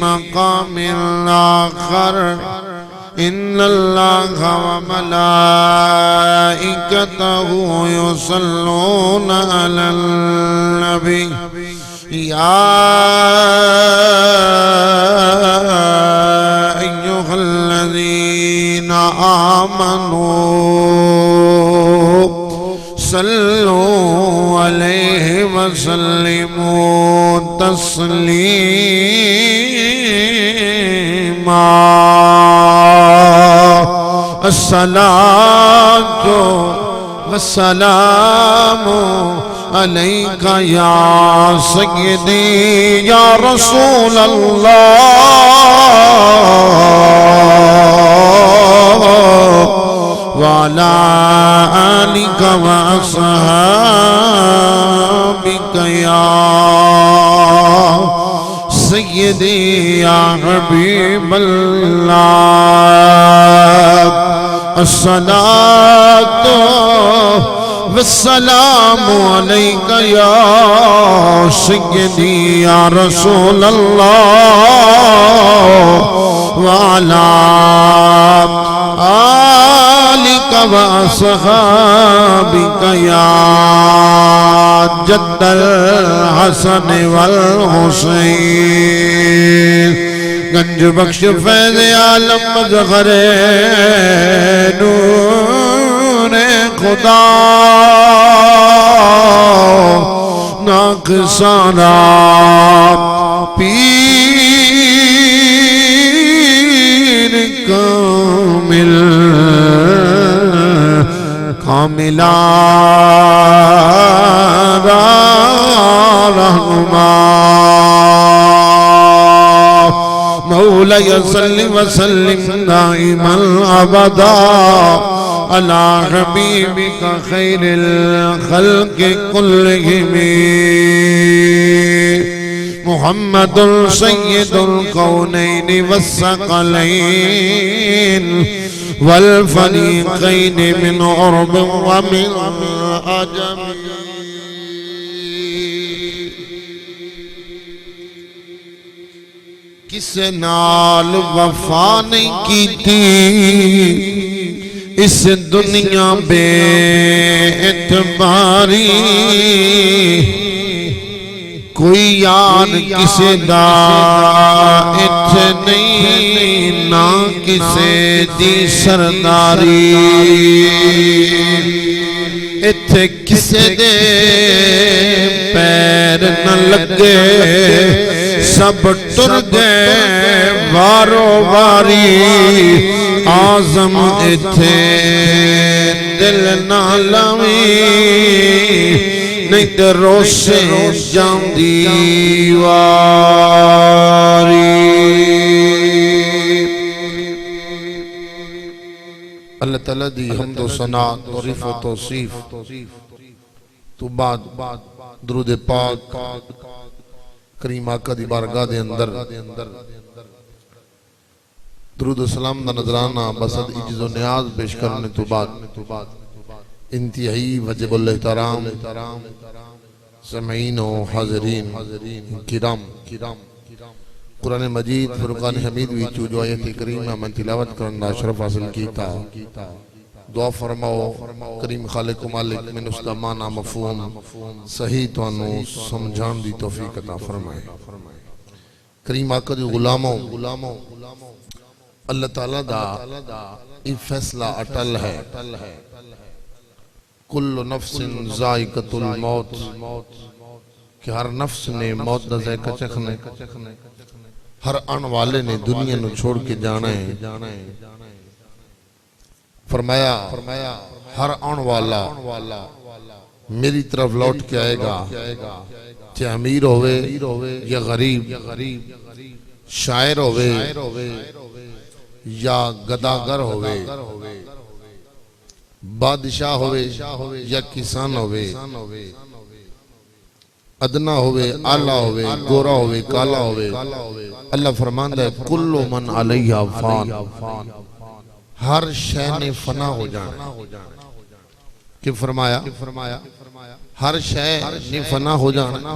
مقام آخر إن الله وملائكته يصلون على النبي يا أيها الذين آمنوا صلوا عليه وسلموا تسليما الصلاة والسلام عليك يا سيدي يا رسول الله وعلى آلك وأصحابك يا سيدي يا حبيب الله الصلاة والسلام عليك يا سيدي يا رسول الله وعلى آلك وأصحابك يا جد الحسن والحسين گنج بخش فیض عالم مظہر نور خدا ناقصانا پیر کامل کاملا رہنما مولاي صل وسلم دائما ابدا على حبيبك خير الخلق كلهم محمد سيد الكونين والثقلين والفريقين من عرب ومن عجم کس نال وفا نہیں کی تھی اس دنیا بے اعتباری کوئی یار کسے دا ات نہیں نہ کسے دی سرداری ات کسے دے پیر نہ لگے سب ٹر گئے وارو واری آزم اتھے دل نہ لاوی نہیں تے روشے جام دیواری اللہ تعالیٰ دی حمد و ثنا تعریف و توصیف تو بعد درود پاک کریم آقا دی بارگاہ دے اندر درود و سلام دا نظرانہ بسد عجز و نیاز پیش کرنے تو بعد انتہائی وجب الاحترام سمعین و حاضرین کرام قرآن مجید فرقان حمید ویچو جو آیت کریمہ من تلاوت کرنا اشرف حاصل کیتا دعا فرماؤ کریم خالق و مالک من اسلامانہ مفہوم صحیح توانو سمجھان دی توفیق عطا فرمائے کریم آقا دی غلاموں اللہ تعالیٰ دا یہ فیصلہ اٹل ہے کل نفس ذائقۃ الموت کہ ہر نفس نے موت دا ذائقہ چکھنے ہر آن والے نے دنیا نو چھوڑ کے جانا ہے فرمایا ہر آن والا میری طرف لوٹ کے آئے گا چاہے امیر ہوئے یا غریب شاعر ہوئے یا گداگر ہوئے بادشاہ ہوئے یا کسان ہوئے ادنا ہوئے آلہ ہوئے گورا ہوئے کالا ہوئے اللہ فرماندہ ہے کل من علیہ فان ہر شے نے فنا ہو جانا کہ فرمایا ہر شے نے فنا ہو جانا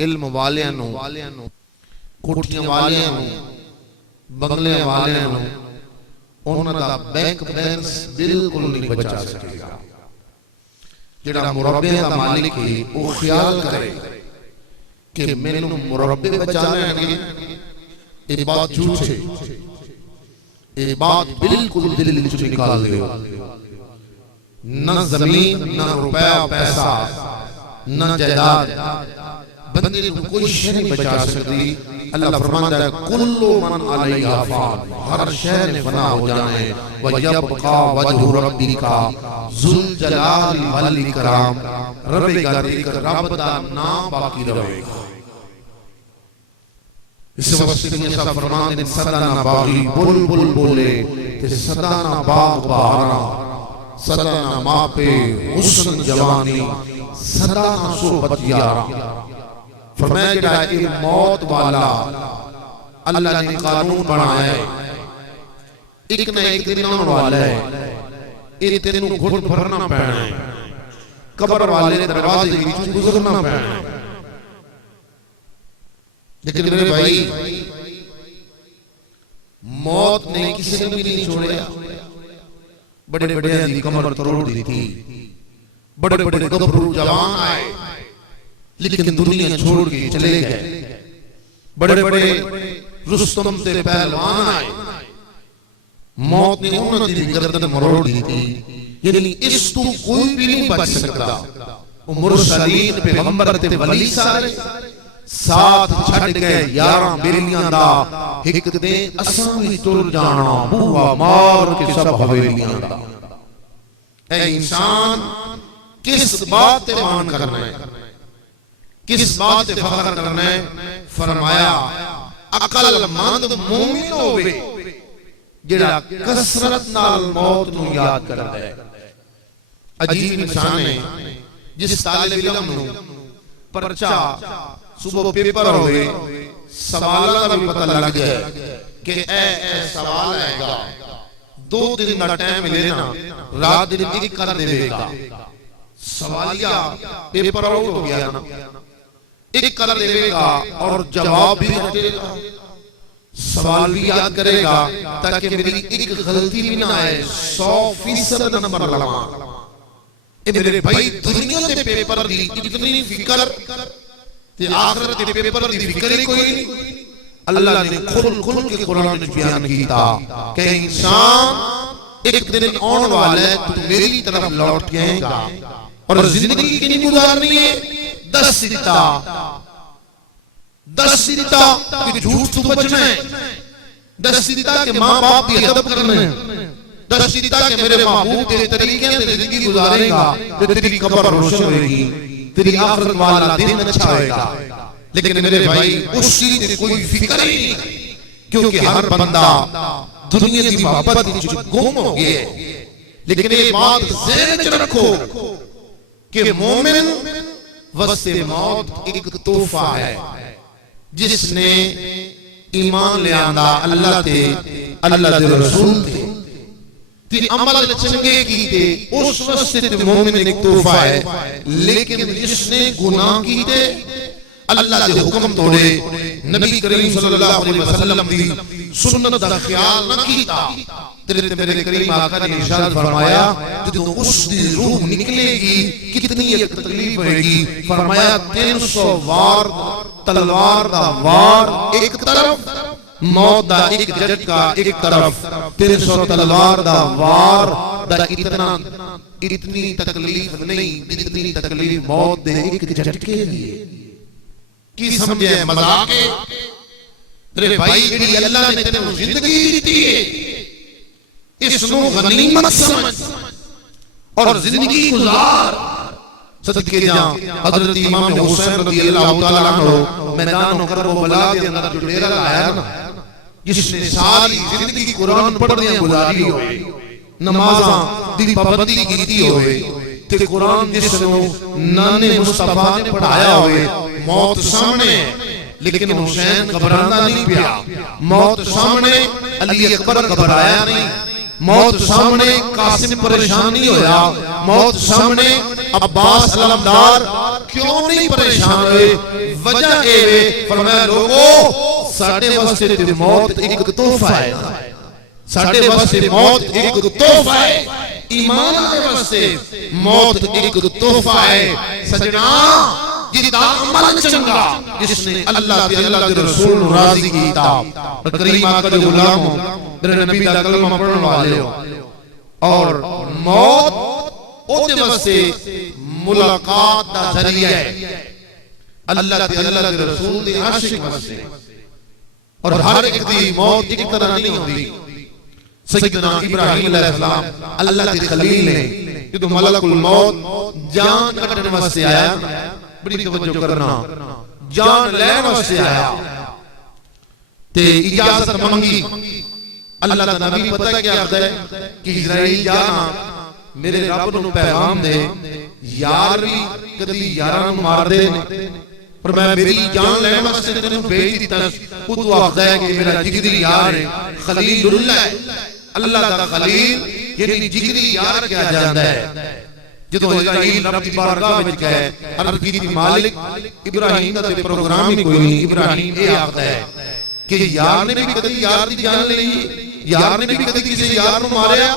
علم والیاں نو کوٹھیاں والیاں نوں بنگلے والیاں نوں انہاں دا بینک بیلنس بالکل نہیں بچا سکے گا. جڑا مربے دا مالک ہے وہ خیال کرے کہ مینوں مربے بچا رہے ہیں. یہ بات جھوٹ ہے، یہ بات بالکل دل وچ نکال دیو. نہ زمین نہ روپیہ پیسہ نہ جائیداد بندے کو کوئی شے نہیں بچا سکتی. اللہ فرماتا ہے کل من علیہا فان، ہر شے نے فنا ہو جانا ہے. وَيَبْقَى وَجْهُ رَبِّكَ ذُو الْجَلَالِ وَالْإِكْرَامِ، رب دا نام باقی رہے گا. اس واسطے ایسا فرماتے ہیں صدا نہ باغی بلبل بولے تے صدا نہ باغ بہارا، صدا نہ ماں پہ حسن جوانی، صدا نہ صحبت یارا. فرمایا جڑا یہ موت والا اللہ نے قانون بنایا ہے، ایک نہ ایک دن آنے والا ہے. یہ تینوں گھٹ بھرنا پینا ہے، قبر والے دروازے کی گزرنا پینا ہے. لیکن میرے بھائی موت نے کسی نے بھی نہیں چھوڑیا. بڑے بڑے دی کمر توڑ دی تھی، بڑے بڑے گبرو جوان آئے لیکن دنیا چھوڑ کے چلے گئے. بڑے بڑے رستم تے پہلوان آئے، موت نے انہوں نے گردن مروڑ دی تھی. یعنی اس تو کوئی بھی نہیں بچ سکتا. مرسلین پیغمبر تے ولی سارے ساتھ چھڑ گئے یاراں بیلیاں دا، ایک دے اساں بھی ٹر جانا بوا مار کے سب حویلیاں دا. اے انسان کس بات تے مان کرنا ہے، کس بات تے فخر کرنا ہے؟ فرمایا عقل مند مومن ہوئے جڑا کثرت نال موت نو یاد کردا ہے. عجیب انسان ہے جس طالب علم نو پرچا صبح پیپر ہوئے سوالہ کا بھی پتہ لگ جائے کہ اے سوال آئے گا، 2 دن کا ٹائم ملے نا، رات دن ایک کر دے گا. سوالیہ پیپر آؤٹ ہو گیا نا، ایک کر دے گا اور جواب بھی رکھے گا، سوال بھی یاد کرے گا تاکہ میری ایک غلطی بھی نہ آئے، 100% نمبر لگا. اے میرے بھائی دنیا دے پیپر دی اتنی فکر تے آخرت دے پیپر دی فکر ہی کوئی نہیں. اللہ نے کھل کے قرآن میں بیان کیتا کہ انسان ایک دن آن والا ہے تو میری طرف لوٹ کے آئے گا. اور زندگی کی نہیں گزارنی ہے 10 دیتا کہ جھوٹ تو بچنا ہے، 10 دیتا کہ ماں باپ کی ادب کرنا ہے، 10 دیتا کہ میرے محبوب تیرے طریقے سے زندگی گزارے گا تو تیری قبر روشن ہوئے گی، تیری آخرت والا دن اچھا ہوئے گا. لیکن میرے بھائی اس چیز کی کوئی فکر ہی نہیں، کیونکہ ہر بندہ دنیا کی محبت گم ہو گئے. لیکن یہ بات ذہن میں رکھو کہ مومن وسط موت ایک تحفہ ہے. جس نے ایمان لے آندا اللہ تے اللہ دے رسول تے عمل چنگے کیتے اس واسطے تے مومن ایک تحفہ ہے. لیکن جس نے گناہ کیتے اللہ دے حکم توڑے نبی کریم صلی اللہ علیہ وسلم دی سنت دا خیال نہ کیتا، تیرے میرے کریم آقا نے ارشاد فرمایا جدوں اس دی روح نکلے گی کتنی ایک تکلیف ہوئے گی. فرمایا 300 وار تلوار دا وار ایک طرف، موت دا ایک جھٹکا ایک طرف، 300 تلوار دا وار دا اتنی تکلیف نہیں جتنی تکلیف موت دے ایک جھٹکے لیے. کی سمجھے مذاق ہے؟ تیرے بھائی جڑی اللہ نے تینوں زندگی دیتی ہے اس نو غنیمت سمجھ اور زندگی گزار. صدقے جاں حضرت امام حسین رضی اللہ تعالیٰ عنہ میدان و کربلا کے اندر جو ڈیرہ لایا نا، جس نے ساری زندگی قرآن پڑھنے گزاری ہوئے، نمازاں دی پابندی کیتی ہوئے تے قرآن جس نو نانے مصطفیٰ نے پڑھایا ہوئے، موت سامنے لیکن حسین گھبرانا نہیں پیا، موت سامنے علی اکبر گھبرایا نہیں، موت سامنے قاسم پریشان نہیں ہویا، موت سامنے عباس علمدار کیوں نہیں پریشان ہوئے؟ وجہ اے فرمایا لوگو ساڈے واسطے تے موت ایک تحفہ ہے ساڈے واسطے موت ایک تحفہ ہے ایمان دے واسطے موت ایک تحفہ ہے سجنا جدا عمل چنگا جس نے اللہ کے رسول راضی کیتا کریم آقا دے غلاموں میرے نبی دا کلمہ پڑھن والے اور موت او دے واسطے ملاقات دا ذریعہ ہے اللہ کے رسول دے عاشق واسطے اور ہر ایک دی موت ایک طرح نہیں ہوتی سیدنا ابراہیم علیہ السلام اللہ کے خلیل نے جدو ملک الموت جان کٹنے واسطے آیا بڑی توجہ کرنا جان لین واسطے آیا تے اجازت منگی اللہ کا نبی پتہ کیا آخر ہے کہ اسرائیل جانا میرے رب نو پیغام دے یار بھی کدی یاران مار دے پر میں میری جان لین واسطے تینوں بھیج دیتا خود وہ آخر ہے کہ میرا جگری یار ہے خلیل اللہ ہے اللہ کا خلیل یعنی جگری یار کیا جاندہ ہے جدو اسرائیل رب بارگاہ میں کہے عرض کی تھی مالک ابراہیم دا تے پروگرام ہی کوئی نہیں ابراہیم یہ آخر ہے کہ یار نے بھی کدی یار دی جان لئی یار نے بھی کدی کسی یار نو ماریا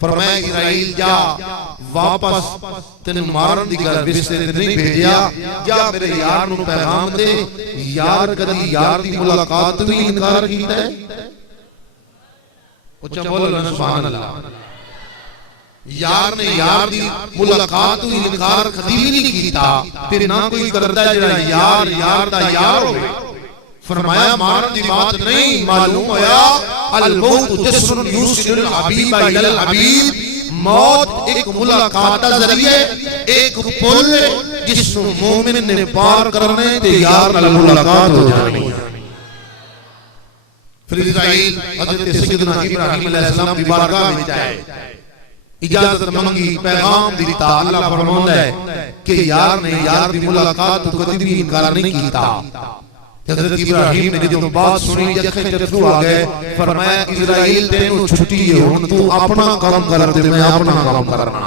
فرمایا اسرائیل جا واپس تین مارن دی گل بستے نہیں بھیجیا جا میرے یار نو پیغام دے یار کدی یار دی ملاقات بھی انکار کیتا ہے اچھا بولو سبحان اللہ یار نے یار دی ملاقات بھی انکار کدی نہیں کیتا پھر نہ کوئی کرتا ہے جڑا یار دا یار ہوئے فرمایا مارن دی بات نہیں معلوم ہویا الموت جسن یوسن العبیب الى العبیب موت ایک ملاقات ذریعے ایک پل جس مومن نے پار کرنے تے یار نال ملاقات ہو جانی پھر اسرائیل حضرت سیدنا ابراہیم علیہ السلام کی بارگاہ میں جائے اجازت منگی پیغام دیتا اللہ فرماتا ہے کہ یار نے یار دی ملاقات کو کبھی بھی انکار نہیں کیتا حضرت ابراہیم نے جب بات سنی اکھیں چترو آ گئے فرمایا اسرائیل تینوں چھٹی ہے ہن تو اپنا کام کر تے میں اپنا کام کرنا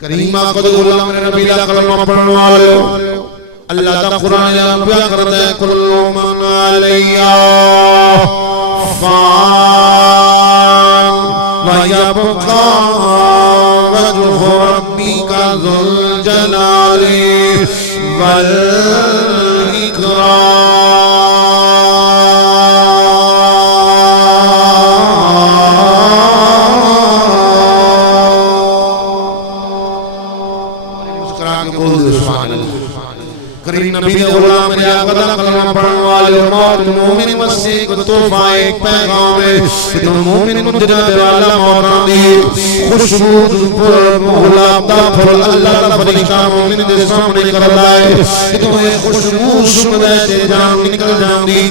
کریم آقا دے غلام نبی دا کلمہ پڑھن والے اللہ دا قرآن اعلان پیا کردا ہے کل من علیہا فان ویبقى وجه ربك ذو الجلال کریم نبی غلام نے آقا کلمہ پڑھنے والے موت مومن مسیح کو تحفہ ایک پیغام ہے کہ مومن کو جناب والا موت دی خوشبود پر گلاب دا پھل اللہ دا فرشتہ مومن دے سامنے کردا ہے کہ تمہیں خوشبو سمدے تے جان نکل جاندی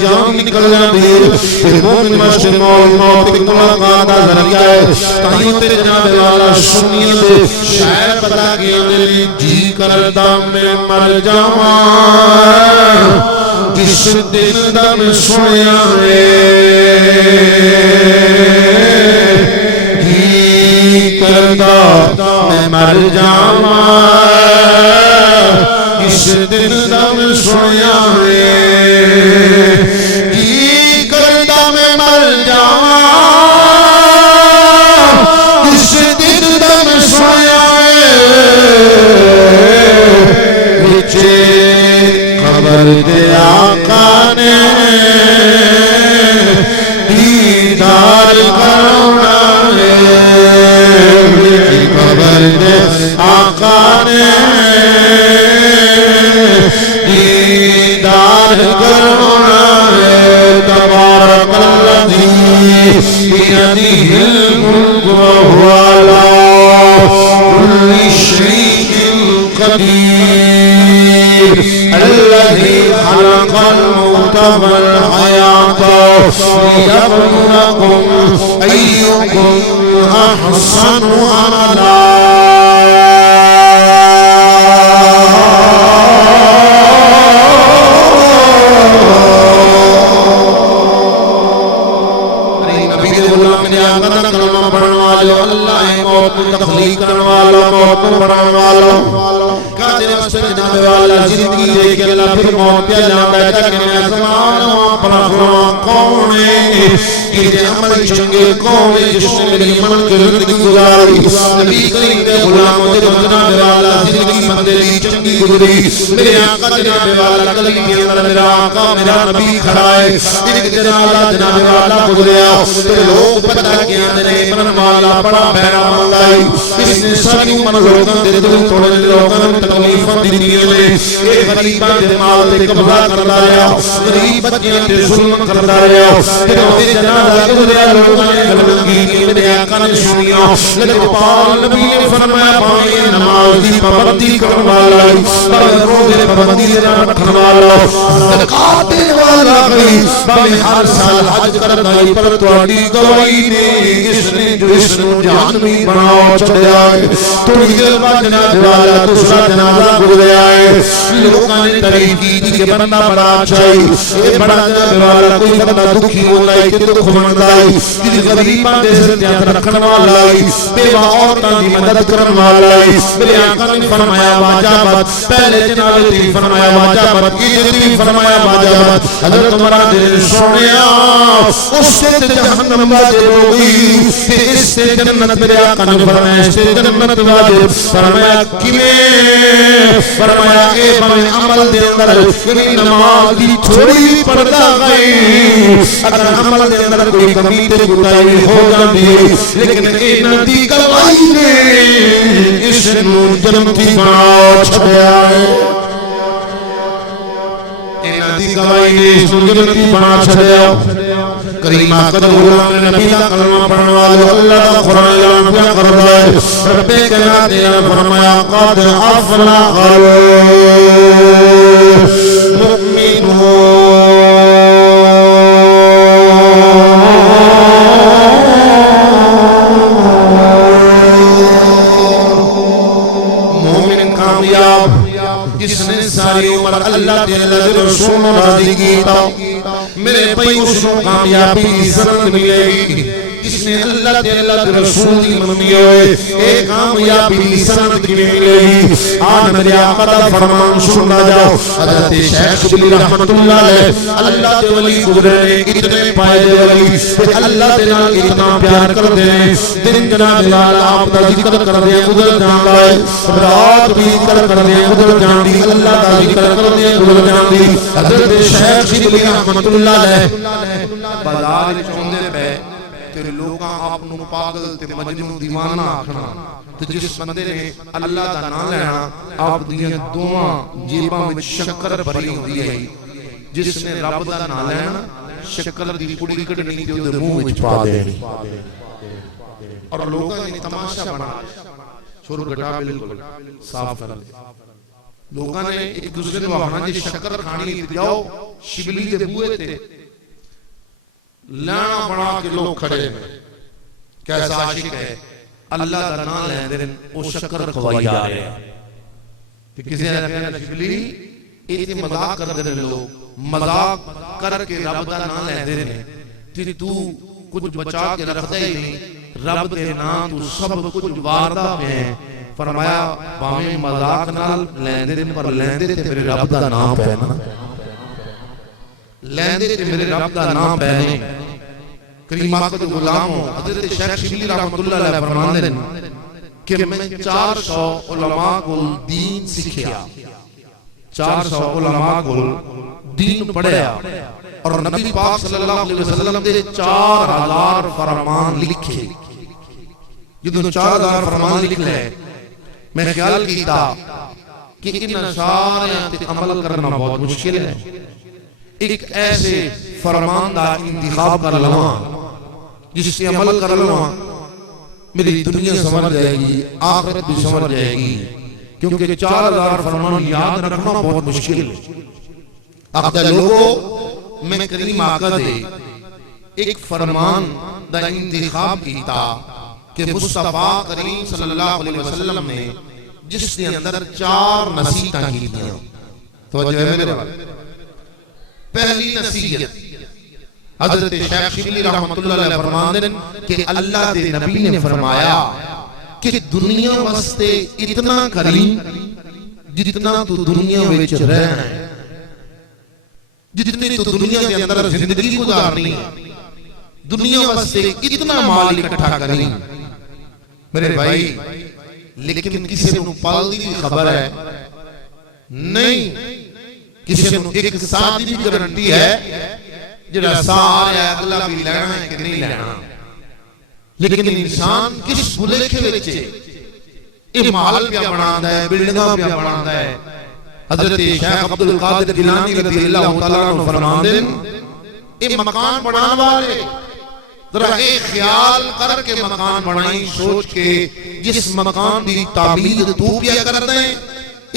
تے مومن مسجد موت کی ملاقات دا ذریعہ ہے تائیں تے جناب والا سنیے شاعر بتا کے میرے جی کردا میں مر جاواں جس دن دم سنیا ہے جی کردا میں مر جاواں جس دن دم سنیا ہے جی کردا میں مر جاواں جس دن دم سنیا قبر دے آقا نے دیدار کرنا ہے قبر دے آقا نے دیدار کرنا ہے تبارک الذی بیدہ الملک وہو علی کل شیء قدیر الذي خلق الموت والحياة ليبلوكم أيكم أحسن عملا اللہ موت تخلیق کرنے والا موت بنانے والا جناب والا زندگی دے کے اللہ پھر موت پہ جان بیٹھا کہ میں زمان اپنا کون ہے کہ عمل چنگے کون ہے جس نے میری من کی زندگی گزاری نبی کریم دے غلام ہوتے جناب والا زندگی بندے دی چنگی گزری میرے آقا جناب والا قلب کے اندر میرا آقا میرا نبی کھڑا ہے ایک جناب والا گزریا تو لوگ پتہ کیا نے من والا بڑا بہنا ملائی اس نے ساری عمر لوگوں دے دل توڑے لوگوں تکلیف دی لے اے غریباں دے مال تے قبضہ کردا رہیا غریب بچیاں تے ظلم کردا رہیا پھر او جناب گزریا لوگوں نے گلنگی میرے آقا نے سنیا لیکن پاک نبی نے فرمایا بھائی نماز دی پابندی کرنے والا روزے پابندی رکھنے والا زکات دینے والا بھائی ہر سال حج کرنا ہی پر تواڈی گواہی نے اس نے جو اس نو جہنمی بناؤ چھڈیا ہے تھوڑی دیر بعد جناب والا دوسرا جنازہ گزریا ہے لوگوں نے تعریف کی کہ بندہ بڑا اچھا ہے یہ بڑا جناب والا کوئی بندہ دکھی ہوتا ہے کہ دکھ مندا ہے کہ غریباں دے سر دھیان رکھنے والا ہے بیوہ عورتاں دی مدد کرنے والا ہے میرے آقا نے فرمایا واجبات پہلے جناب دی فرمایا واجبات عید دی فرمایا واجبات حضرت عمر دل سنیا اس سے جہنم واجب ہوگی اس سے جنت میرے آقا نے فرمایا اس سے جنت واجب فرمایا کیویں فرمایا اے بھائی عمل دے اندر نماز دی تھوڑی پردہ گئی اگر عمل دے اندر کوئی کمی تے کوتاہی ہو جاندی ہے لیکن انہاں دی گواہی نے اس نو جنتی بنا چھڈیا ہے انہاں دی گواہی نے اس نو جنتی بنا چھڈیا کریمہ قدر غلام نبی کا کلمہ پڑھنے والے اللہ کا قرآن اعلان کیا کر رہا ہے رب کائنات نے فرمایا قد افلح المؤمنون مومن کامیاب جس نے ساری عمر اللہ کے رسول راضی کیتا میرے بھائی اس کو کامیابی کی سند ملے گی جس نے اللہ کے رسول کی مننی ہوئے ایک کامیابی کی سند کی ملے گی آج میرے آقا کا فرمان سننا جاؤ حضرت شیخ شبلی رحمت اللہ علیہ اللہ کے ولی گزرے اتنے پائے دے ولی اللہ کے نال اتنا پیار کر دے دن جناب والا آپ کا ذکر کر دے گزر جان ہے رات بھی ذکر کر دے گزر جان دی اللہ کا ذکر کر دے گزر جان دی حضرت شیخ شبلی رحمت اللہ علیہ بازار چوندے پہ کہ لوگاں آپ نو پاگل تے مجنون دیوانہ آکھنا تے جس بندے نے اللہ دا نام لینا آپ دیاں دوواں جیباں وچ شکر بھری ہوندی ہے جس نے رب دا نام لینا شکر دی پوڑی کڈنی تے اودے منہ وچ پا دینی اور لوگاں نے تماشا بنا چھوڑ گٹا بالکل صاف کر دے لوگاں نے ایک دوسرے نو آکھنا جی شکر کھانی تے جاؤ شبلی دے بوئے تے لانا بنا کے لوگ کھڑے ہیں کیسا عاشق ہے اللہ کا نام لیندے وہ شکر کھوائی آ رہے ہیں کہ کسی نے کہنا شبلی ایتی مذاق کر دے لوگ مذاق کر کے رب کا نام لیندے ہیں تو کچھ بچا کے رکھ دے ہی نہیں رب کے نام تو سب کچھ واردہ میں ہے فرمایا باہیں مذاق نال لیندے پر لیندے تے میرے رب کا نام پہ نا لیندے تے میرے رب کا نام پہ نہیں کریمہ قدر غلاموں حضرت شیخ شبلی رحمت اللہ علیہ فرماندے ہیں کہ میں 400 علماء کو دین سکھیا 400 علماء کو دین پڑھیا اور نبی پاک صلی اللہ علیہ وسلم دے 4000 فرمان لکھے جدوں 4000 فرمان لکھ لے میں خیال کیتا کہ ان سارے تے عمل کرنا بہت مشکل ہے ایک ایسے فرمان دا انتخاب کر لواں جس سے عمل کر لواں میری دنیا سمجھ جائے گی آخرت بھی سمجھ جائے گی کیونکہ 4000 فرمان یاد رکھنا بہت مشکل ہے اب لوگوں میں کریم آقا دے ایک فرمان دا انتخاب کیتا کہ مصطفیٰ کریم صلی اللہ علیہ وسلم نے جس کے اندر 4 نصیحتاں کی دیا توجہ ہے میرے بات پہلی نصیحت حضرت شیخ شبلی رحمت اللہ علیہ فرماندے کہ اللہ دے نبی نے فرمایا کہ دنیا واسطے اتنا کریم جتنا تو دنیا وچ رہنا ہے، جتنی تو دنیا کے اندر زندگی گزارنی ہے، دنیا واسطے اتنا مال اکٹھا کرنی میرے بھائی، لیکن کسی نو پال دی خبر ہے نہیں، کسی نو ایک ساتھ دی گارنٹی ہے جڑا سارا اگلا بھی لینا ہے کہ نہیں لینا. لیکن انسان کس بھلے وچ یہ مال پیا بناتا ہے، بلڈنگاں پیا بناتا ہے. حضرت شیخ عبد القادر جیلانی رضی اللہ تعالیٰ عنہ فرماندے یہ مکان بنانے والے ذرا ایک خیال کر کے مکان بنائی، سوچ کے جس مکان دی تعمیر تو کیا کرتا ہے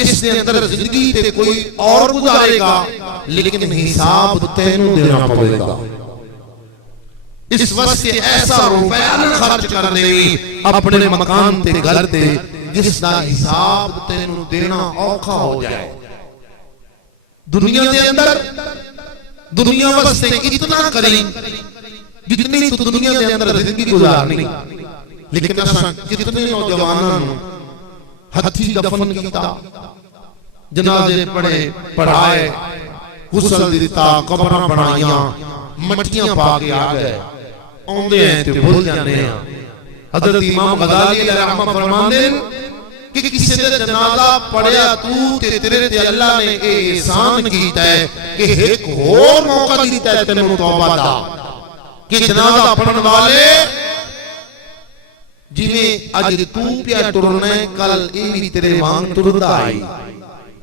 اس نے اندر زندگی تے کوئی اور گزارے گا، لیکن حساب تینوں دینا پڑے گا. اس واسطے ایسا روپیہ خرچ کر دے اپنے مکان تے گھر تے جس دا حساب تینوں دینا اوکھا ہو جائے. دنیا دے اندر دنیا واسطے اتنا کریں جتنی تو دنیا دے اندر زندگی گزارنی، لیکن اساں کتنے نوجواناں نوں ہتھی دفن کیتا، جنازے پڑھے پڑھائے، غسل دتا، قبراں بنائیاں، مٹیاں پا کے آ گئے، اوندے ہیں تے بھول جانے ہیں. حضرت امام غزالی علیہ رحمہ فرماندے کہ کسی نے جنازہ پڑھیا تو تے تیرے تے اللہ نے احسان کیتا ہے کہ ایک اور موقع دیتا ہے تینوں توبہ دا، کہ جنازہ پڑھن والے جویں اج تو پیا ٹرنا ہے کل یہ بھی تیرے وانگ ٹردا آئی،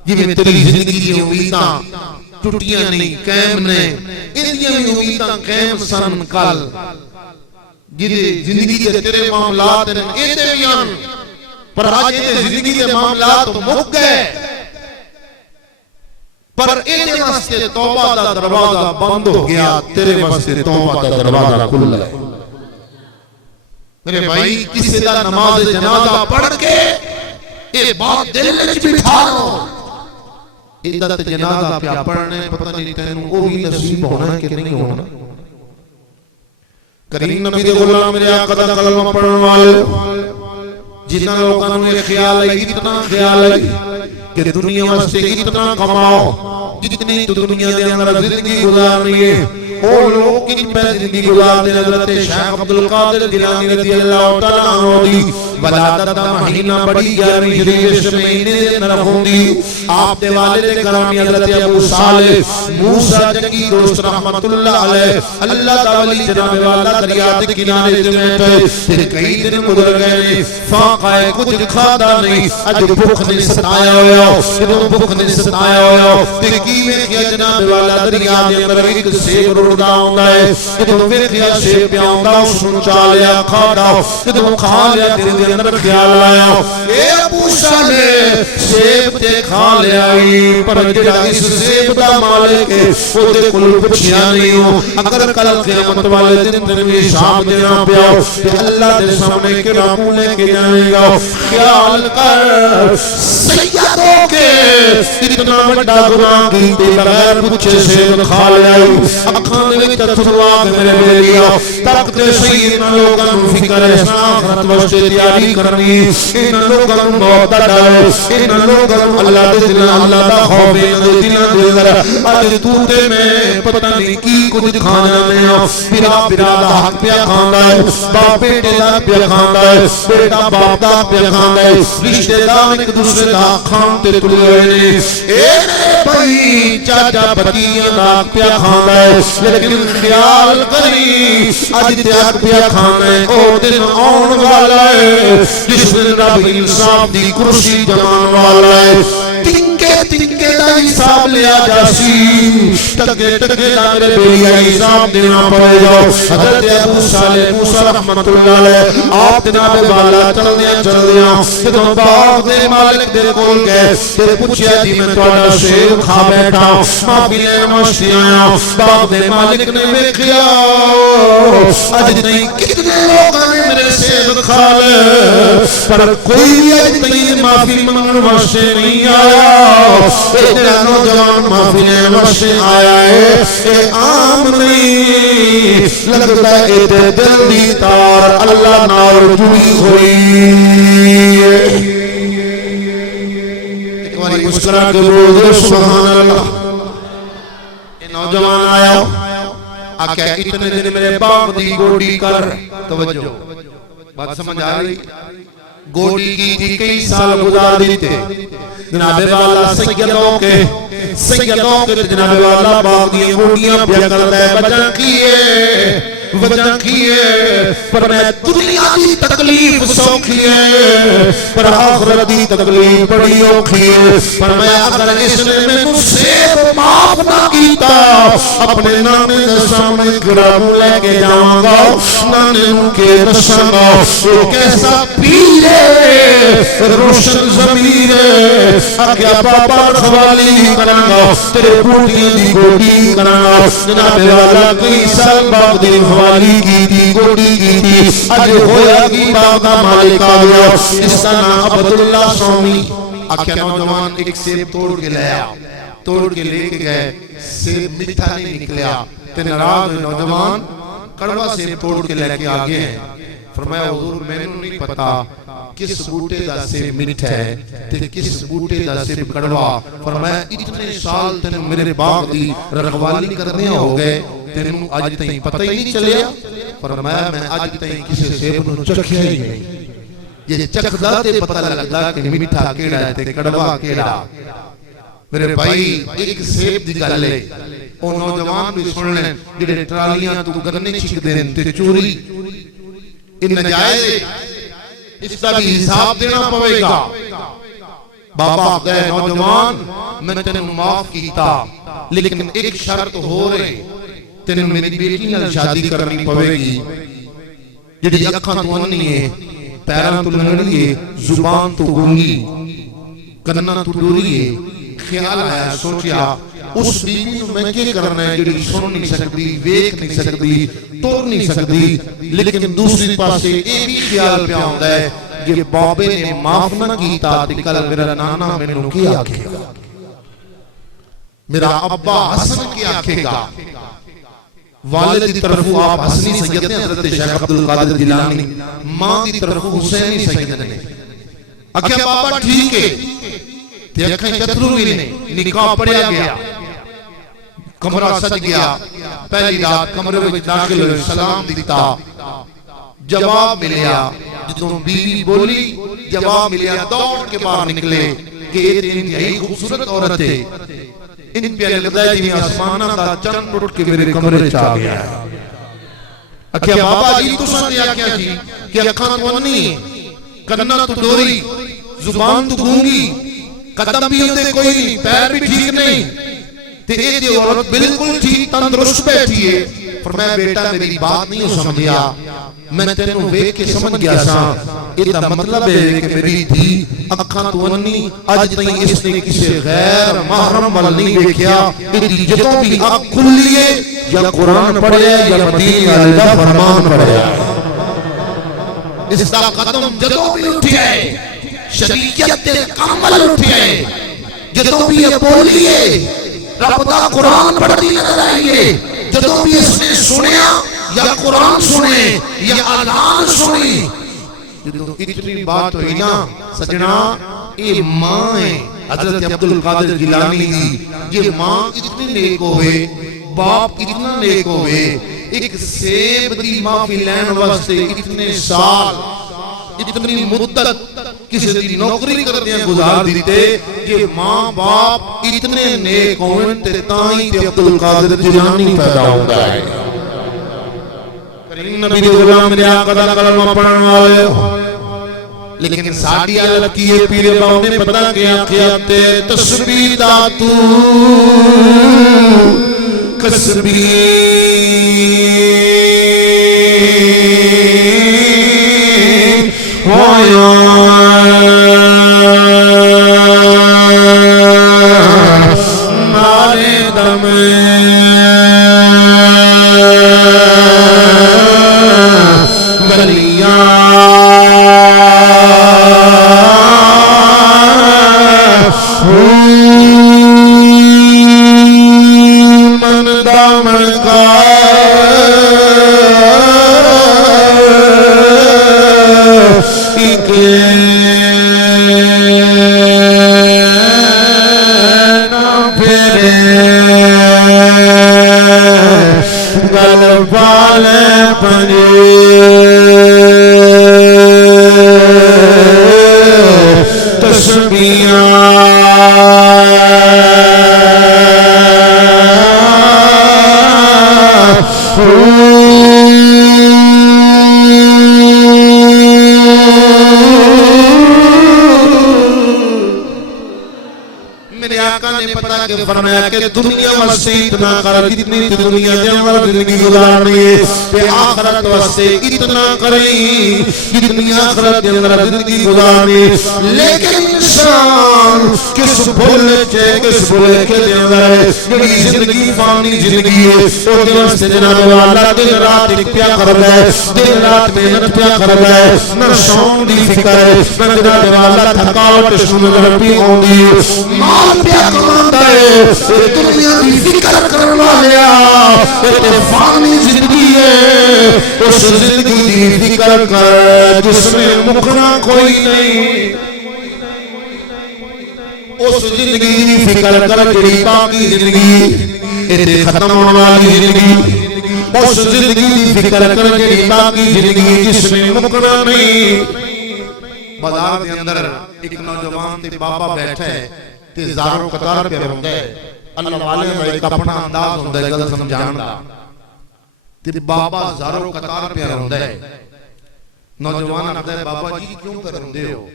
جویں تیری زندگی دی امیداں ٹوٹیاں نہیں قائم نے، انہاں بھی امیداں قائم سن کل، جدی زندگی دے تیرے معاملات نے ایتے بھی آن، پر آج یہ زندگی دے معاملات مک گئے، پر ایتے واسطے توبہ دا دروازہ بند ہو گیا، تیرے واسطے توبہ دا دروازہ کھل ہے. میرے بھائی کسی دا نماز جنازہ پڑھ کے یہ بات دل وچ بٹھا لو، عدت جنازہ پیا پڑھنے پتہ نہیں تینوں وہ بھی نصیب ہونا ہے کہ نہیں ہونا. کریم نبی دے غلام میرے آقا دا کلمہ پڑھن والے جنہاں لوگوں نے خیال ہے، اتنا خیال ہے کہ دنیا واسطے اتنا کماؤ جتنی تو دنیا دے اندر زندگی گزارنی ہے، اور لوگ کی پہ زندگی گزارنے. حضرت شیخ عبد القادر جیلانی رضی اللہ تعالیٰ عنہ دی ولادت دا مہینہ بڑی 11ویں شریف مہینے دے اندر ہوندی. آپ دے والد گرامی حضرت ابو صالح موسیٰ جنگی دوست رحمت اللہ علیہ، اللہ تعالی جناب والا دریا دے کنارے تے بیٹھے تے کئی دن گزر گئے، فاقہ کچھ کھادا نہیں، اج بھوک نے ستایا ہویا، جدوں بھوک نے ستایا ہویا تے کیویں کیا جناب والا دریا دے اندر ایک سیب رڑدا ہوندا ہے، جدوں ویکھیا سیب پیا ہوندا اس نوں چا لیا کھادا، جدوں کھا لیا دل دے اندر خیال آیا اے ابو صالح سیب تے کھا لیا ہی، پر جڑا اس سیب دا مالک ہے او دے کول پچھیا نہیں ہو، اگر کل قیامت والے دن میں حساب دینا پیا تے اللہ دے سامنے کیڑا منہ لے کے جائے گا. خیال کر سیدوں کے اتنا بڑا گناہ کیتے بغیر پوچھے سیب کھا لیا، اکھاں دے وچ تھروا کے میرے لے لیا، تک تے سید لوگاں نوں فکر ہے آخرت واسطے تیاری کرنی، ان لوگاں نوں موت دا ڈر ہے، ان لوگاں نوں اللہ دے دل اللہ دا خوف ہے، دلاں دے اندر اج تو تے میں پتہ نہیں کی کچھ کھانا نہیں، پیرا پیرا دا حق پیا کھاندا ہے، باپ بیٹے دا پیا کھاندا ہے، بیٹا باپ دا پیا کھاندا ہے، رشتہ دار ایک دوسرے دا کھان تے تلے ہوئے نے، اے بھائی چاچا بھتیجا دا پیا کھاندا ہے، لیکن خیال کری اج تے حق پیا کھانا ہے، او دن آن والا ہے جس دن رب انصاف دی کرسی جمان والا ہے. تنکے تنکے دا حساب لیا جاسی، ٹکے ٹکے دا میرے بھیا حساب دینا پڑے گا. حضرت ابو صالح موسیٰ رحمت اللہ علیہ آپ جناب والا چلدیاں جدوں باغ دے مالک دے کول گئے تے پوچھیا جی میں تہاڈا سیب کھا بیٹھا، معافی لین واسطے آیا. باغ دے مالک نے ویکھیا اج نہیں کتنے لوگ میرے سیب کھا لے، پر کوئی بھی اج تک معافی منگن واسطے نہیں آیا. تیرا نوجوان معافی لینے واسطے آیا ہے، اے عام نہیں لگتا ہے اے دل دی تار اللہ نال جڑی ہوئی ہے. ایک بار مسکرا کے بول دے سبحان اللہ. یہ نوجوان آیا آکھا اتنے دن میرے باغ دی گوڑی کر. توجہ بات سمجھ آ رہی؟ گوڑی کی تھی کئی سال گزار دیتے جناب والا سیدوں کے جناب والا باغ دی گوڑیاں پیا کرتا ہے. وجہ کیے پر میں دنیا دی تکلیف سوکھی ہے پر آخرت دی تکلیف بڑی اوکھی ہے. پر میں اگر اس نے میں سیب معاف نہ کیتا اپنے نانے کے سامنے گرام لے کے جاؤں گا نانے ان کے رسم گا. ایک ایسا پیر ہے روشن ضمیر ہے آگیا بابا رخوالی کرانگا تیرے بوٹی دی گوڑی کرانگا. جناب والا کئی سال باغ دی والی کی تھی گوڑی کی تھی آج ہویا کی باغا مالک آیا. اس کا نام عبداللہ سومی. آکھیا نوجوان ایک سیب توڑ کے لیا توڑ کے لے کے گئے سیب میٹھا نہیں نکلیا. تے ناراض نوجوان کڑوا سیب توڑ کے لے کے آگے ہیں. فرمایا حضور میں نہیں پتا کس بوٹے دا سیب میٹھا ہے تے کس بوٹے دا سیب کڑوا. فرمایا اتنے سال تے میرے باغ دی رکھوالی کرنے ہو گئے تینوں آج تائیں پتہ ہی نہیں چلیا. فرمایا میں آج تائیں کسی سیب نو چکھیا ہی نہیں. یہ چکھدا تے پتہ لگدا کہ میٹھا کیڑا ہے تے کڑوا کیڑا. میرے بھائی ایک سیب دی گل ہے او نوجوان بھی سن لیں جڑے ٹرالیاں تو گنے چھک دین تے چوری ان نجائز اس کا بھی حساب دینا پوے گا. بابا دے نوجوان میں تینوں معاف کیتا لیکن ایک شرط ہو رہے تینوں میری بیٹی نال شادی کرنی پوے گی جڑی اکھاں تو اننی ہے پیراں تو لنگڑی ہے زبان تو گونگی کناں تو ڈوری ہے. خیال آیا سوچیا اس بیوی میں کیا کرنا ہے جڑی سن نہیں سکتی ویکھ نہیں سکتی توڑ نہیں سکتی. لیکن دوسری پاسے یہ بھی خیال پہ آتا ہے کہ بابے نے معاف نہ کیتا تے کل میرا نانا مینوں کی آکھے گا میرا ابا حسن کی آکھے گا. والد دی طرف آپ حسنی سید نے حضرت شیخ عبدالقادر جیلانی ماں دی طرف حسینی سید نے. آکھیا بابا ٹھیک ہے تے اکھیں چترو بھی نے نکاح پڑھیا گیا کمرہ سج گیا. پہلی رات کمرے وچ داخل ہوئے سلام دیتا جواب ملیا. جدوں بیوی بولی جواب ملیا دوڑ کے باہر نکلے کہ یہ انتہائی خوبصورت عورت ہے. ان پہ لگتا ہے جی آسمانہ کا چند اٹھ کے میرے کمرے چاہ گیا ہے. اکھیا بابا جی تساں دیا کیا جی کہ اکھاں تو نہیں کناں تو ڈوری زبان تو گونگی قدم بھی ہوتے کوئی نہیں پیر بھی ٹھیک نہیں تے اے دی عورت بالکل ٹھیک تندرست بیٹھی ہے. فرمایا بیٹا میری بات نہیں سمجھیا میں تینوں ویکھ کے سمجھ گیا سا ادا مطلب ہے کہ میری تھی اکھاں تو نہیں اج تائیں اس نے کسی غیر محرم وال نہیں دیکھیا. ایدی جدوں بھی اکھ کھلی ہے یا قرآن پڑھے یا دین اللہ فرمان پڑھے. اس دا قدم جدوں بھی اٹھیا ہے شریعت کامل اٹھیا ہے جدوں بھی یہ بولی ہے رب دا قرآن پڑھتی نظر آئی ہے. جدوں بھی اس نے سنیا یا قرآن سنے یا اذان سنی جدوں اتنی بات ہوئی نا سجنا یہ ماں ہے حضرت عبدالقادر جیلانی دی. یہ ماں اتنی نیک ہوئے باپ اتنا نیک ہوئے ایک سیب دی معافی لین واسطے اتنے سال اتنی مدت کسی دی نوکری کردے ہیں گزار دیتے کہ ماں باپ اتنے نیک ہوئے تے تائیں تے عبدالقادر جیلانی پیدا ہوتا ہے. کریم نبی دے غلام میرے آقا دا کلمہ پڑھن والے لیکن ساڑی اللہ کیے پیرے باؤں نے پتا کیا تے تسبیح دا تو کسبی مارے دم ولیاں من دامن کا فرمایا کہ دنیا واسطے اتنا کر جتنی دنیا دے اندر زندگی گزارنی ہے تے آخرت واسطے اتنا کریں جتنی آخرت دے اندر زندگی گزارنی لیکن انسان کس بھول کے دے اندر یہ زندگی فانی زندگی ہے اور دے واسطے جناب والا دن رات پیا کر رہا ہے دن رات محنت پیا کر رہا ہے نہ شام دی فکر ہے نہ جناب والا تھکاوٹ سن پی ہوندی مال پیا کماندا ہے دنیا کی فکر کرنا لیا فانی زندگی ہے اس زندگی کی فکر کر جس میں مکنا کوئی نہیں اس زندگی کی فکر کر جڑی باقی زندگی ختم ہونے والی زندگی اس زندگی کی فکر کر جڑی باقی زندگی جس میں مکنا نہیں بازار کے اندر ایک نوجوان تے بابا بیٹھا ہے تے زاروں قطار پہ ہوندا ہے اللہ والے دا ایک اپنا انداز ہوندا ہے گل سمجھان دا تے بابا زاروں قطار پہ ہوندا ہے نوجوان آندا ہے بابا جی کیوں کر روندے ہو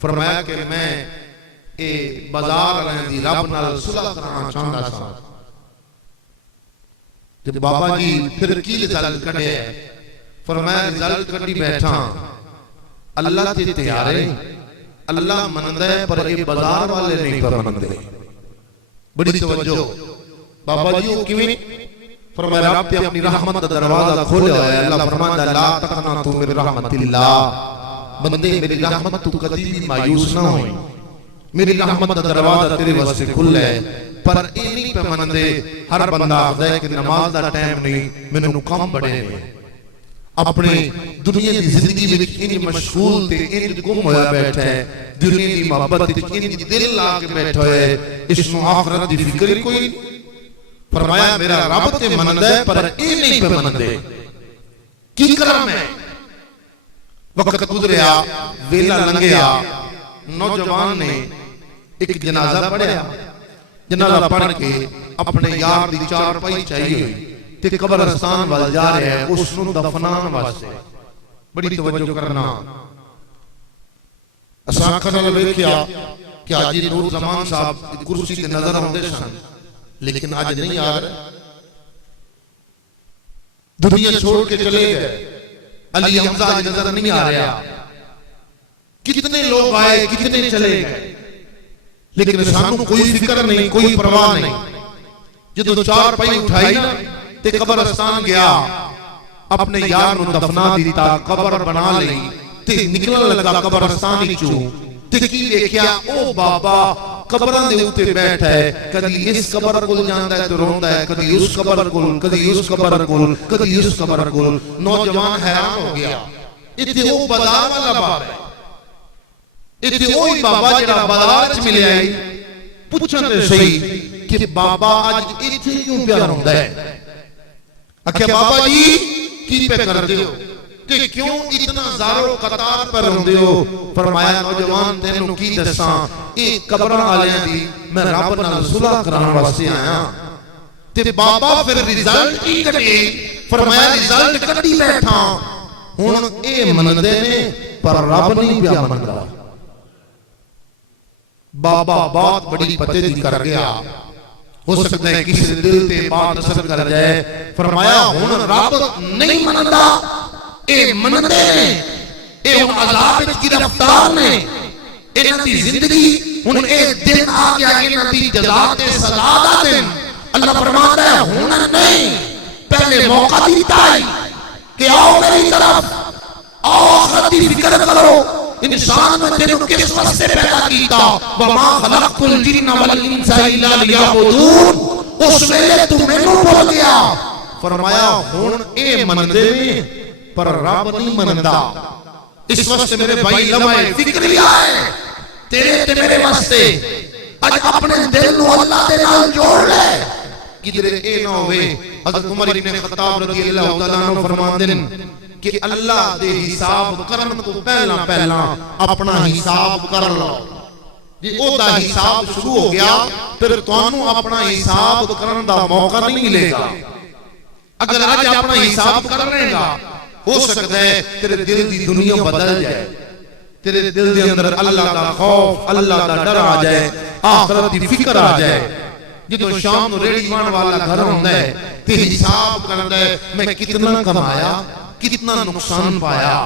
فرمایا کہ میں اے بازار والے دی رب نال صلح کرنا چاہندا سا تے بابا جی پھر کی رزلٹ کڈیا ہے فرمایا رزلٹ کڈی بیٹھا اللہ تے تیار ہے اللہ منندہ ہے پر یہ بازار والے نہیں پر منندے بڑی توجہ بابا جی وہ کیوں نہیں فرمایا رب تے اپنی رحمت دا دروازہ کھولیا ہے اللہ فرماندا ہے لا تقنطوا من رحمت اللہ بندے میری رحمت تو کبھی بھی مایوس نہ ہوئیں میری رحمت دا دروازہ تیرے واسطے کھلا ہے پر یہ نہیں پہ منندے ہر بندہ آخدا ہے کہ نماز دا ٹائم نہیں مینوں کم بڑے ہیں اپنے دنیا کی زندگی میں انہی مشغول تے انہی گم ہویا بیٹھا ہے دنیا کی محبت تے انہی دل لا کے بیٹھا ہے اس میں آخرت دی فکر کوئی فرمایا میرا رب تے منندہ ہے پر اے نہیں پہ منندے کی کرا میں وقت گزریا ویلا لنگیا نوجوان نے ایک جنازہ پڑھیا جنازہ پڑھ کے اپنے یار دی چار پائی چاہیے ہوئی تے قبرستان وال جا رہے ہیں اس نو دفنان واسطے بڑی توجہ کرنا اساں کھڑے ویکھیا کہ حاجی نور زمان صاحب کرسی تے نظر آندے سن لیکن آج نہیں آ رہے دنیا چھوڑ کے چلے گئے علی حمزہ نظر نہیں آ رہا کتنے لوگ آئے کتنے چلے گئے لیکن سانو کوئی فکر نہیں کوئی پرواہ نہیں جدو چار پائی اٹھائی نا تے قبرستان گیا اپنے یار نو دفنا دیتا قبر بنا لئی تے نکلن لگا قبرستان چوں تے کی دیکھیا او بابا قبراں دے اوتے بیٹھا ہے کدی اس قبر کول جاندا ہے تے روندا ہے کدی اس قبر کول کدی اس قبر کول کدی اس قبر کول نوجوان حیران ہو گیا ایتھے او بازار والا بابا ہے ایتھے اوہی بابا جڑا بازار وچ ملیا ہے پوچھن تے صحیح کہ بابا اج ایتھے کیوں پیا روندا ہے اکھے بابا جی کی پہ کر دے ہو کہ کیوں اتنا زارو قطار پر روندے ہو فرمایا نوجوان تینوں کی دساں ایک قبراں والے دی میں رب نال صلح کران واسطے آیا تے بابا پھر رزلٹ کی کٹے فرمایا رزلٹ کٹی بیٹھا ہن اے منندے نے پر رب نہیں پیا مندا بابا بات بڑی پتے دی کر گیا ہو سکتا ہے کسی دل تے بات اثر کر جائے فرمایا ہن رب نہیں مندا اے منندے نے اے ہن عذاب کی رفتار نے انہاں دی زندگی ہن اے دن آ گیا انہاں دی جزا تے سزا دا دن اللہ فرماتا ہے ہن نہیں پہلے موقع دیتا ہے کہ آؤ میری طرف آؤ آخرت دی فکر کرو انسان میں تیرے کس واسطے پیدا کیتا وما خلقت الجن والانس الا لیعبدون اس ویلے تو مینوں بول گیا فرمایا ہن اے منندے نے پر رب نہیں مندا اس واسطے میرے بھائی لمحہ فکر لیا ہے تیرے تے میرے واسطے اج اپنے دل نو اللہ دے نال جوڑ لے کدھر اے نہ ہوئے حضرت عمر بن خطاب رضی اللہ تعالیٰ عنہ فرماندے ہیں کہ اللہ دے حساب کرن تو پہلا اپنا حساب کر لو جی او دا حساب شروع ہو گیا پھر تانوں اپنا حساب کرن دا موقع نہیں ملے گا اگر آج اپنا حساب کر لے گا ہو سکتا ہے تیرے دل دی دنیا بدل جائے تیرے دل دے اندر اللہ دا خوف اللہ دا ڈر آ جائے آخرت دی فکر آ جائے جدو شام ریڑی مان والا گھر ہوندہ ہے تے حساب کرنا ہے میں کتنا کمایا کتنا نقصان پایا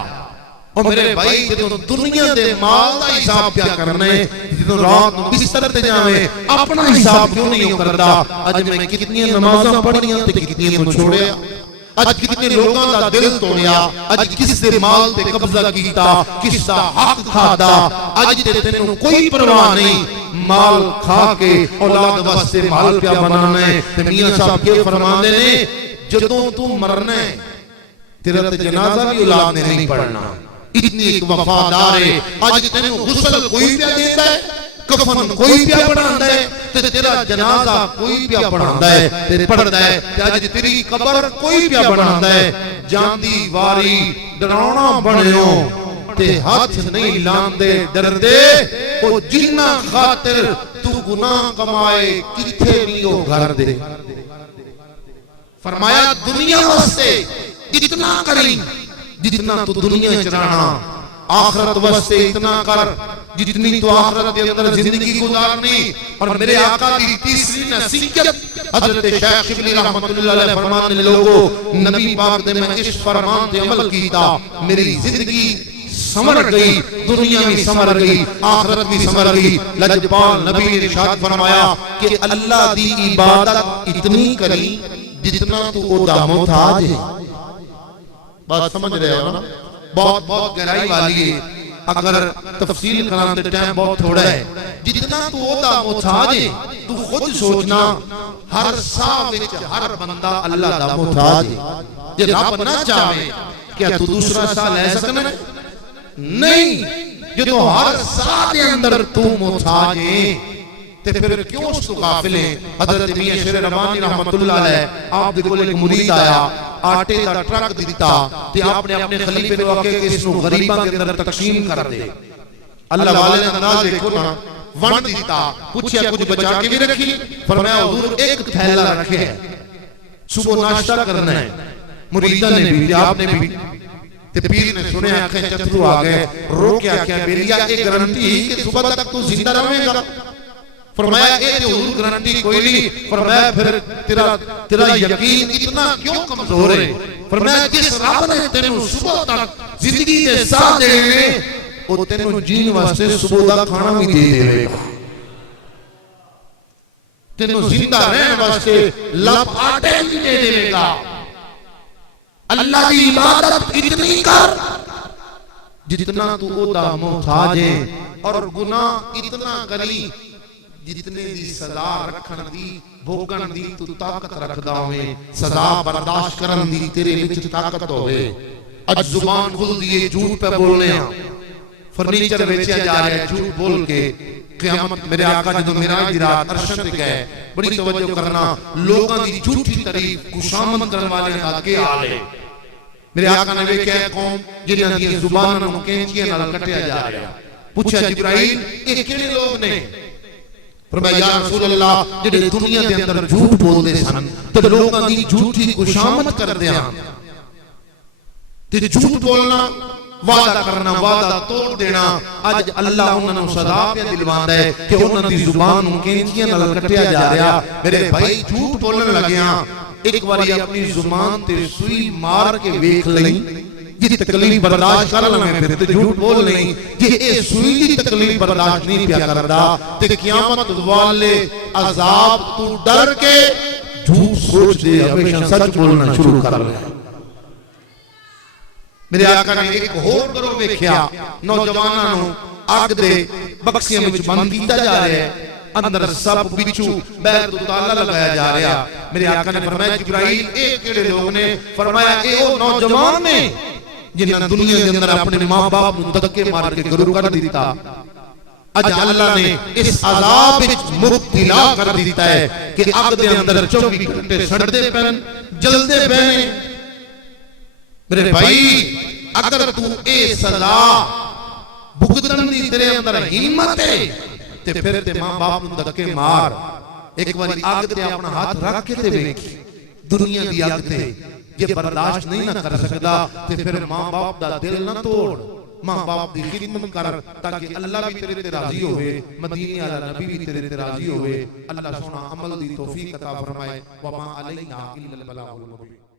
اور میرے بھائی جدو دنیا دے مال دا حساب کیا کرنا ہے جدو رات بستر تے جاویں اپنا حساب کیوں نہیں کردا اج میں کتنی نمازاں پڑھیاں تے کتنی نوں چھوڑیا اج کتنے لوگوں دا دل توڑیا اج کس دے مال تے قبضہ کیتا کس دا حق کھادا اج تے تینوں کوئی پرواہ نہیں مال کھا کے اولاد واسطے مال پیا بنانا ہے تے میاں صاحب کے فرماندے نے جدوں تو مرنا ہے تیرا تے جنازہ بھی اولاد نے نہیں پڑھنا اتنی ایک وفادار ہے اج تینوں غسل کوئی پیا دیتا ہے کفن کوئی پیا پڑھاندا ہے تے تیرا جنازہ کوئی پیا پڑھاندا ہے تے پڑھدا ہے تے اج تیری قبر کوئی پیا بناندا ہے جاندی واری ڈراونا بنیو تے ہاتھ نہیں لاندے ڈردے او جنہ خاطر تو گناہ کمائے کتھے نہیں ہو گھر دے فرمایا دنیا واسطے اتنا کریں جتنا تو دنیا چرانا آخرت واسطے اتنا کر جتنی تو آخرت کے اندر زندگی گزارنی اور میرے آقا کی تیسری نصیحت حضرت شاہ شبلی رحمت اللہ علیہ فرمانے لوگو نبی پاک نے میں اس فرمان تے عمل کیتا میری زندگی سمر گئی دنیا بھی سمر گئی آخرت بھی سمر گئی لجپال نبی نے ارشاد فرمایا کہ اللہ دی عبادت اتنی کری جتنا تو او دا محتاج ہے بات سمجھ رہے ہو نا بہت بہت گہرائی والی ہے اگر تفصیل کرانے ٹائم بہت تھوڑا ہے جتنا تو ہوتا محتاج ہے تو خود سوچنا ہر ساہ وچ ہر بندہ اللہ دا محتاج ہے جے رب نہ چاہے کیا تو دوسرا ساہ لے سکنا ہے نہیں جو ہر ساہ دے اندر تو محتاج ہے تے پھر کیوں اس تو غافل ہیں حضرت میاں شیر ربانی رحمت اللہ علیہ آپ دے کول ایک مرید آیا آٹے دا ٹرک دیتا تے آپ نے اپنے خلیفے کو آکے کہ اس نو غریباں کے اندر تقسیم کر دے اللہ والے نے انداز دیکھو نا ونڈ دیتا پوچھیا کچھ بچا کے بھی رکھی فرمایا حضور ایک تھیلا رکھے ہے صبح ناشتہ کرنا ہے مریدہ نے بھی آپ نے بھی تے پیر نے سنے آنکھیں چترو آگئے رو کے آکھیں بیلیا ایک گارنٹی کہ صبح تک تو زندہ رہے گا فرمایا اے جو حضور گارنٹی کوئی نہیں فرمایا پھر تیرا یقین اتنا کیوں کمزور ہے فرمایا جس رب نے تینوں صبح تک زندگی دے ساتھ دے وہ تینوں جین واسطے صبح دا کھانا بھی دے دے گا تینوں زندہ رہنے واسطے لب آٹے بھی دے دے گا اللہ کی عبادت اتنی کر جتنا تو او دا محتاج ہے اور گناہ اتنا کری جتنے دی سزا رکھن دی بھوگن دی تو طاقت رکھدا ہوئے سزا برداشت کرن دی تیرے وچ طاقت ہوئے اج زبان کھل دیے جھوٹ پہ بولنے ہیں فرنیچر بیچیا جا رہا ہے جھوٹ بول کے قیامت میرے آقا جدو معراج دی رات عرش تے گئے بڑی توجہ کرنا لوگاں دی جھوٹی تعریف خوشامد کرن والے آگے آ لے میرے آقا نے ویکھیا قوم جنہاں دی زبان نوں کینچیاں نال کٹیا جا رہا پوچھا جبرائیل یہ کیڑے لوگ نے فرمایا یا رسول اللہ جڑے دنیا دے اندر جھوٹ بول دے سن تے لوکاں دی جھوٹی خوشامد کر دے ہاں تے جھوٹ بولنا وعدہ کرنا وعدہ توڑ دینا اج اللہ انہاں نوں سزا پہ دلواندا ہے کہ انہاں دی زبان نوں کینچیاں نال کٹیا جا رہا میرے بھائی جھوٹ بولن لگیاں ایک باری اپنی زبان تے سوئی مار کے ویکھ لیں جی تکلیف برداشت کر لیں پھر تے جھوٹ بول نہیں جی اے سوئی دی تکلیف برداشت نہیں پیا کردا تے قیامت والے عذاب تو ڈر کے جھوٹ سوچ دے ہمیشہ سچ بولنا شروع کر لے میرے آقا نے ایک ہور گروہ ویکھیا نوجواناں نوں اگ دے بکسیاں وچ بند کیتا جا رہا ہے اندر سب بچو بیر تو تالا لگایا جا رہا میرے آقا نے فرمایا جبرائیل اے کیڑے لوگ نے فرمایا اے او نوجوان نے جنہاں دنیا کے اندر اپنے ماں باپ نوں دھکے مار کے گھروں کر دیتا اج اللہ نے اس عذاب مبتلا کر دیتا ہے کہ اگ دے اندر 24 گھنٹے سڑتے پین جلدے پین. میرے بھائی اگر تو اے سزا بھگتن دی تیرے اندر ہمت ہے تے پھر تے ماں باپ نوں دھکے مار. ایک باری اگ تے اپنا ہاتھ رکھ کے تے ویکھ دنیا دی اگ تے جے برداشت نہیں نہ کر سکدا تے پھر ماں باپ دا دل نہ توڑ. ماں باپ دی خدمت کر تاکہ اللہ بھی تیرے تے راضی ہوئے, مدینے والا نبی بھی تیرے تے راضی ہوئے. اللہ سونا عمل دی توفیق عطا فرمائے. وما علینا الا البلاغ المبین.